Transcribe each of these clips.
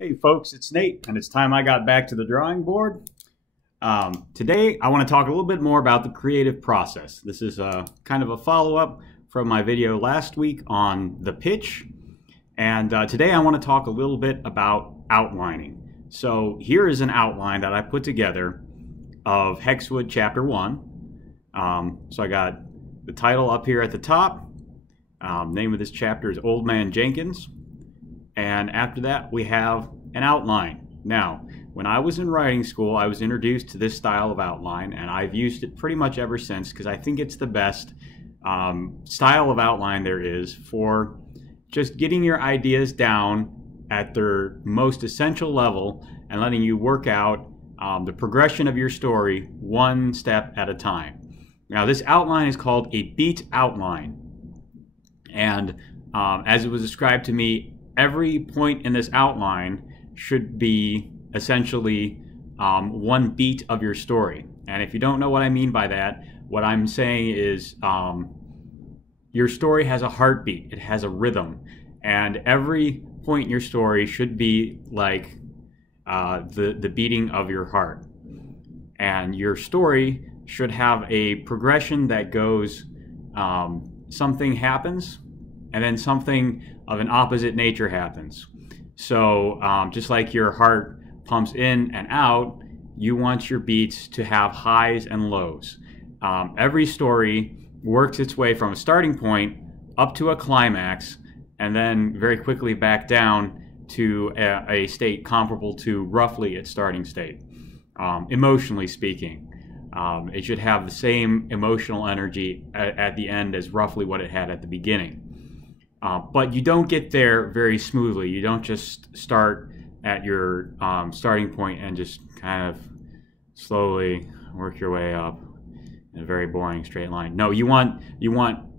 Hey folks, it's Nate, and it's time I got back to the drawing board. Today, I want to talk a little bit more about the creative process. This is kind of a follow-up from my video last week on the pitch, and today I want to talk a little bit about outlining. So here is an outline that I put together of Hexwood Chapter 1. So I got the title up here at the top. Name of this chapter is Old Man Jenkins. And after that, we have an outline. Now, when I was in writing school, I was introduced to this style of outline, and I've used it pretty much ever since because I think it's the best style of outline there is for just getting your ideas down at their most essential level and letting you work out the progression of your story one step at a time. Now, this outline is called a beat outline. And as it was described to me, every point in this outline should be essentially one beat of your story. And if you don't know what I mean by that, what I'm saying is your story has a heartbeat, it has a rhythm, and every point in your story should be like the beating of your heart. And your story should have a progression that goes something happens, and then something of an opposite nature happens. So just like your heart pumps in and out, you want your beats to have highs and lows. Every story works its way from a starting point up to a climax, and then very quickly back down to a state comparable to roughly its starting state. Emotionally speaking, it should have the same emotional energy at the end as roughly what it had at the beginning. But you don't get there very smoothly. You don't just start at your starting point and just kind of slowly work your way up in a very boring straight line. No, you want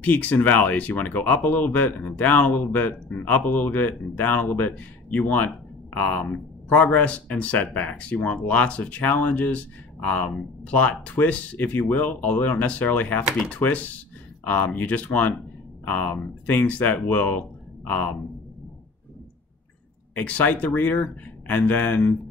peaks and valleys. You want to go up a little bit and then down a little bit and up a little bit and down a little bit. You want progress and setbacks. You want lots of challenges, plot twists, if you will, although they don't necessarily have to be twists. You just want things that will excite the reader, and then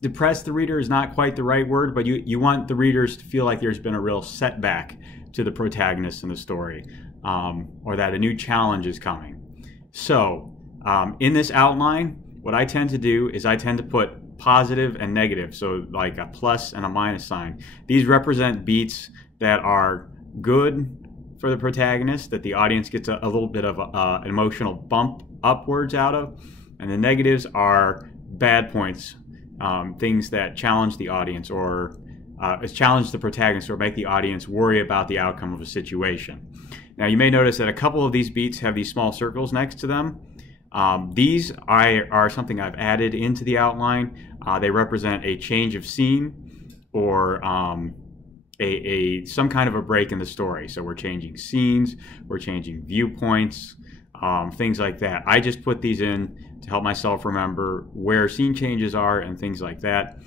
depress the reader is not quite the right word, but you want the readers to feel like there's been a real setback to the protagonist in the story, or that a new challenge is coming. So in this outline, what I tend to do is I tend to put positive and negative, so like a plus and a minus sign. These represent beats that are good for the protagonist, that the audience gets a little bit of an emotional bump upwards out of, and the negatives are bad points, things that challenge the audience or challenge the protagonist or make the audience worry about the outcome of a situation. Now, you may notice that a couple of these beats have these small circles next to them. These are something I've added into the outline. They represent a change of scene or some kind of a break in the story. So we're changing scenes, we're changing viewpoints, things like that. I just put these in to help myself remember where scene changes are and things like that.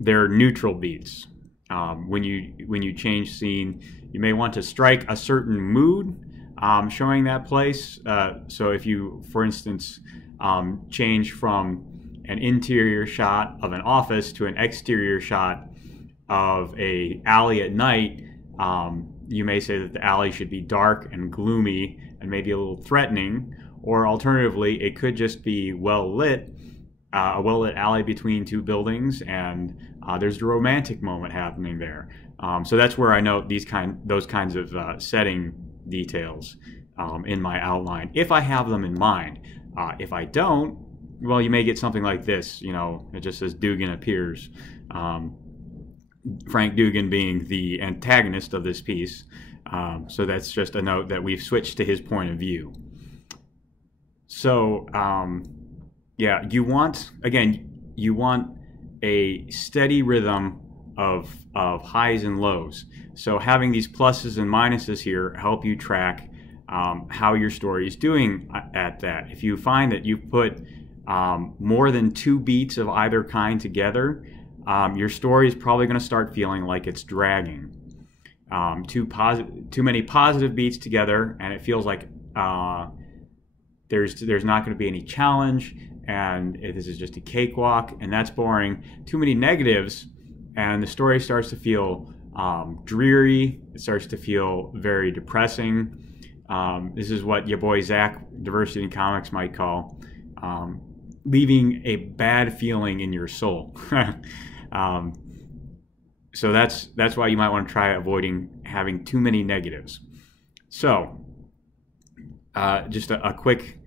They're neutral beats. When you change scene, you may want to strike a certain mood, showing that place. So if you, for instance, change from an interior shot of an office to an exterior shot of a alley at night, you may say that the alley should be dark and gloomy and maybe a little threatening, or alternatively, it could just be well lit, a well-lit alley between two buildings, and there's a romantic moment happening there. So that's where I note those kinds of setting details in my outline, if I have them in mind. If I don't, well, you may get something like this. You know, it just says Dugan appears. Frank Dugan being the antagonist of this piece. So that's just a note that we've switched to his point of view. So yeah, you want a steady rhythm of highs and lows. So having these pluses and minuses here help you track how your story is doing at that. If you find that you've put more than two beats of either kind together, your story is probably going to start feeling like it's dragging. Too many positive beats together, and it feels like there's not going to be any challenge, and this is just a cakewalk, and that's boring. Too many negatives, and the story starts to feel dreary. It starts to feel very depressing. This is what your boy Zach, Diversity in Comics, might call leaving a bad feeling in your soul. So that's why you might want to try avoiding having too many negatives. So just a quick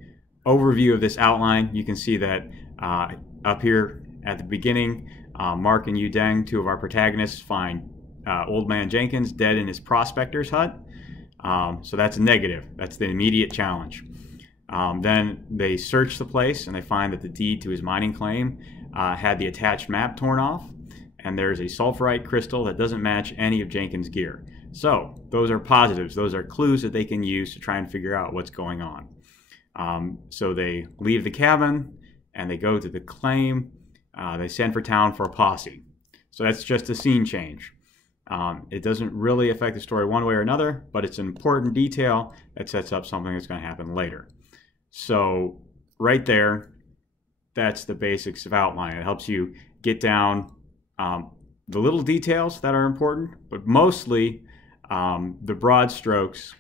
overview of this outline. You can see that up here at the beginning, Mark and Yu Deng, two of our protagonists, find Old Man Jenkins dead in his prospector's hut. So that's a negative. That's the immediate challenge. Then they search the place and they find that the deed to his mining claim had the attached map torn off, and there's a sulfurite crystal that doesn't match any of Jenkins' gear. So those are positives. Those are clues that they can use to try and figure out what's going on. So they leave the cabin and they go to the claim. They send for town for a posse. So that's just a scene change. It doesn't really affect the story one way or another, but it's an important detail that sets up something that's going to happen later. So right there, that's the basics of outline. It helps you get down the little details that are important, but mostly the broad strokes.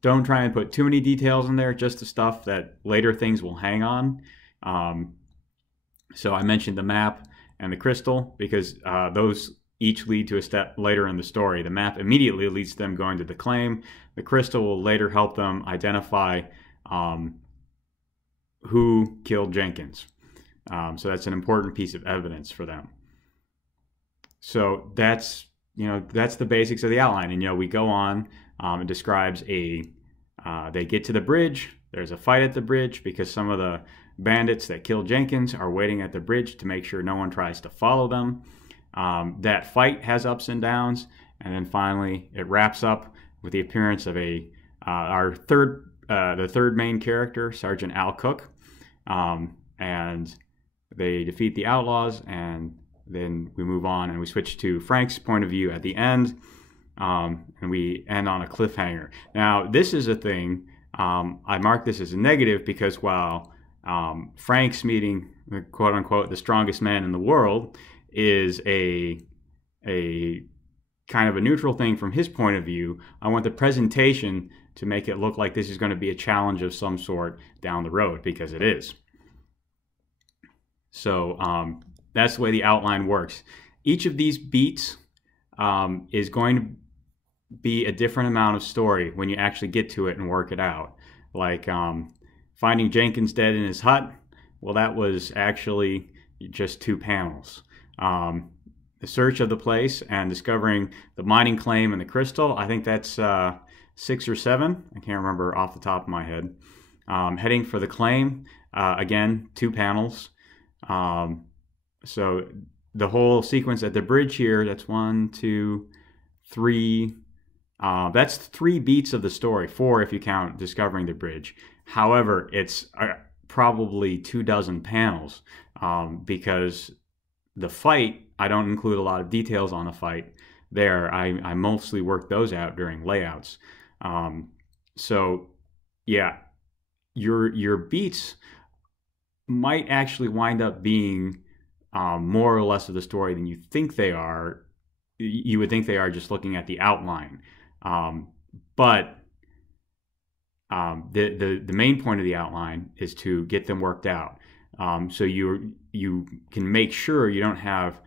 Don't try and put too many details in there, just the stuff that later things will hang on. So I mentioned the map and the crystal because those each lead to a step later in the story. The map immediately leads to them going to the claim. The crystal will later help them identify who killed Jenkins. So that's an important piece of evidence for them. So that's the basics of the outline. And we go on. It describes they get to the bridge. There's a fight at the bridge because some of the bandits that killed Jenkins are waiting at the bridge to make sure no one tries to follow them. That fight has ups and downs, and then finally it wraps up with the appearance of the third main character, Sergeant Al Cook, and they defeat the outlaws, and then we move on and we switch to Frank's point of view at the end, and we end on a cliffhanger. Now, this is a thing, I mark this as a negative because while Frank's meeting, quote unquote, the strongest man in the world is a kind of a neutral thing from his point of view, I want the presentation to make it look like this is going to be a challenge of some sort down the road, because it is. So that's the way the outline works. Each of these beats is going to be a different amount of story when you actually get to it and work it out. Like finding Jenkins dead in his hut, well, that was actually just 2 panels. The search of the place and discovering the mining claim and the crystal, I think that's 6 or 7. I can't remember off the top of my head. Heading for the claim, again, 2 panels. So the whole sequence at the bridge here, that's 1, 2, 3. That's 3 beats of the story, 4 if you count discovering the bridge. However, it's probably 24 panels because the fight, I don't include a lot of details on the fight there. I mostly work those out during layouts. So yeah, your beats might actually wind up being more or less of the story than you think they are. You would think they are just looking at the outline. But the main point of the outline is to get them worked out. So you can make sure you don't have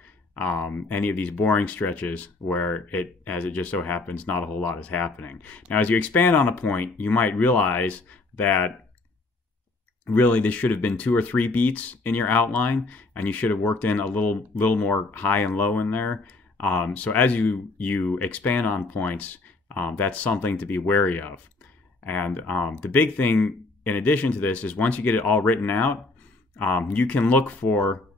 any of these boring stretches where as it just so happens, not a whole lot is happening. Now, as you expand on a point, you might realize that really this should have been 2 or 3 beats in your outline, and you should have worked in a little more high and low in there. So as you expand on points, that's something to be wary of. And the big thing in addition to this is once you get it all written out, you can look for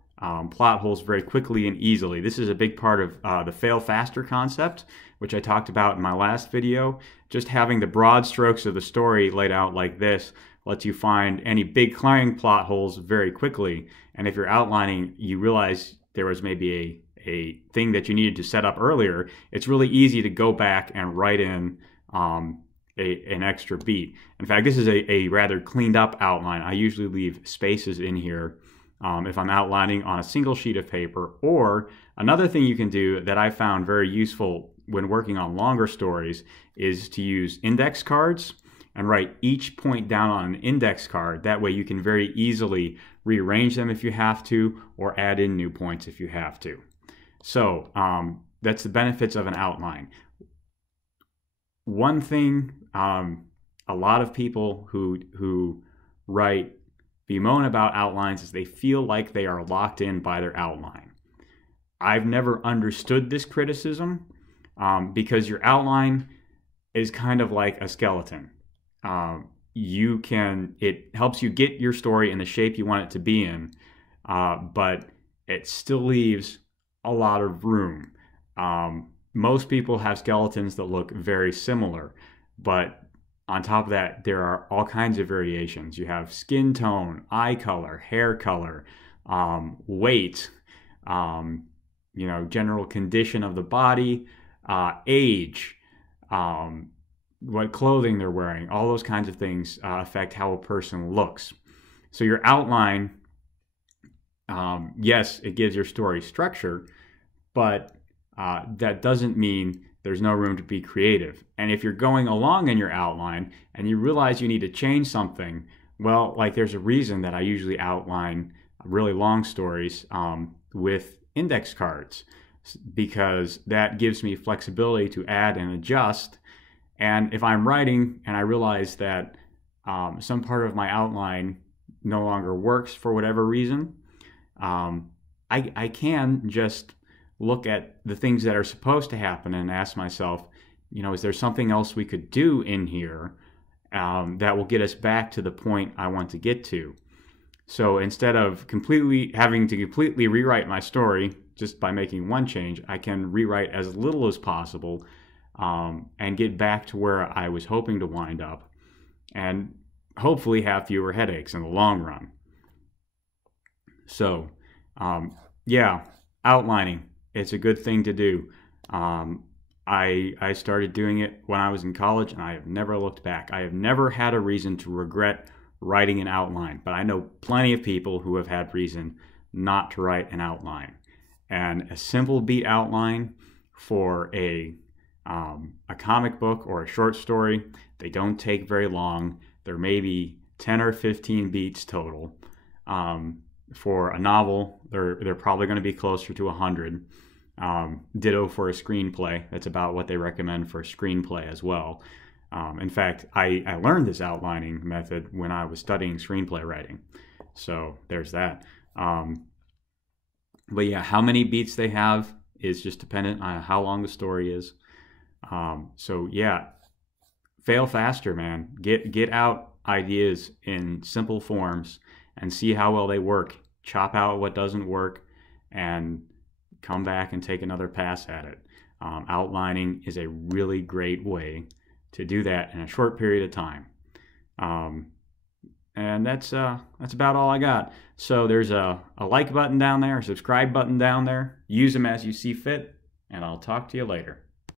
plot holes very quickly and easily. This is a big part of the fail faster concept, which I talked about in my last video. Just having the broad strokes of the story laid out like this lets you find any big glaring plot holes very quickly. And if you're outlining, you realize there was maybe a thing that you needed to set up earlier, it's really easy to go back and write in an extra beat. In fact, this is a rather cleaned up outline. I usually leave spaces in here if I'm outlining on a single sheet of paper. Or another thing you can do that I found very useful when working on longer stories is to use index cards and write each point down on an index card. That way you can very easily rearrange them if you have to, or add in new points if you have to. So that's the benefits of an outline. One thing a lot of people who write bemoan about outlines is they feel like they are locked in by their outline. I've never understood this criticism because your outline is kind of like a skeleton. It helps you get your story in the shape you want it to be in, but it still leaves a lot of room. Most people have skeletons that look very similar, but on top of that, there are all kinds of variations. You have skin tone, eye color, hair color, weight, general condition of the body, age, what clothing they're wearing. All those kinds of things affect how a person looks. So your outline, yes, it gives your story structure, but that doesn't mean there's no room to be creative. And if you're going along in your outline and you realize you need to change something, well, like there's a reason that I usually outline really long stories with index cards, because that gives me flexibility to add and adjust. And if I'm writing and I realize that some part of my outline no longer works for whatever reason, I can just look at the things that are supposed to happen and ask myself, is there something else we could do in here that will get us back to the point I want to get to? So instead of having to completely rewrite my story just by making one change, I can rewrite as little as possible and get back to where I was hoping to wind up, and hopefully have fewer headaches in the long run. So, yeah, outlining. It's a good thing to do. I started doing it when I was in college, and I have never looked back. I have never had a reason to regret writing an outline, but I know plenty of people who have had reason not to write an outline. And a simple beat outline for a comic book or a short story, they don't take very long. There may be 10 or 15 beats total. For a novel, they're probably going to be closer to 100. Ditto for a screenplay. That's about what they recommend for a screenplay as well. In fact, I learned this outlining method when I was studying screenplay writing. So there's that. But yeah, how many beats they have is just dependent on how long the story is. So yeah, fail faster, man. Get out ideas in simple forms and see how well they work. Chop out what doesn't work and come back and take another pass at it. Outlining is a really great way to do that in a short period of time. And that's about all I got. So there's a like button down there, a subscribe button down there. Use them as you see fit, and I'll talk to you later.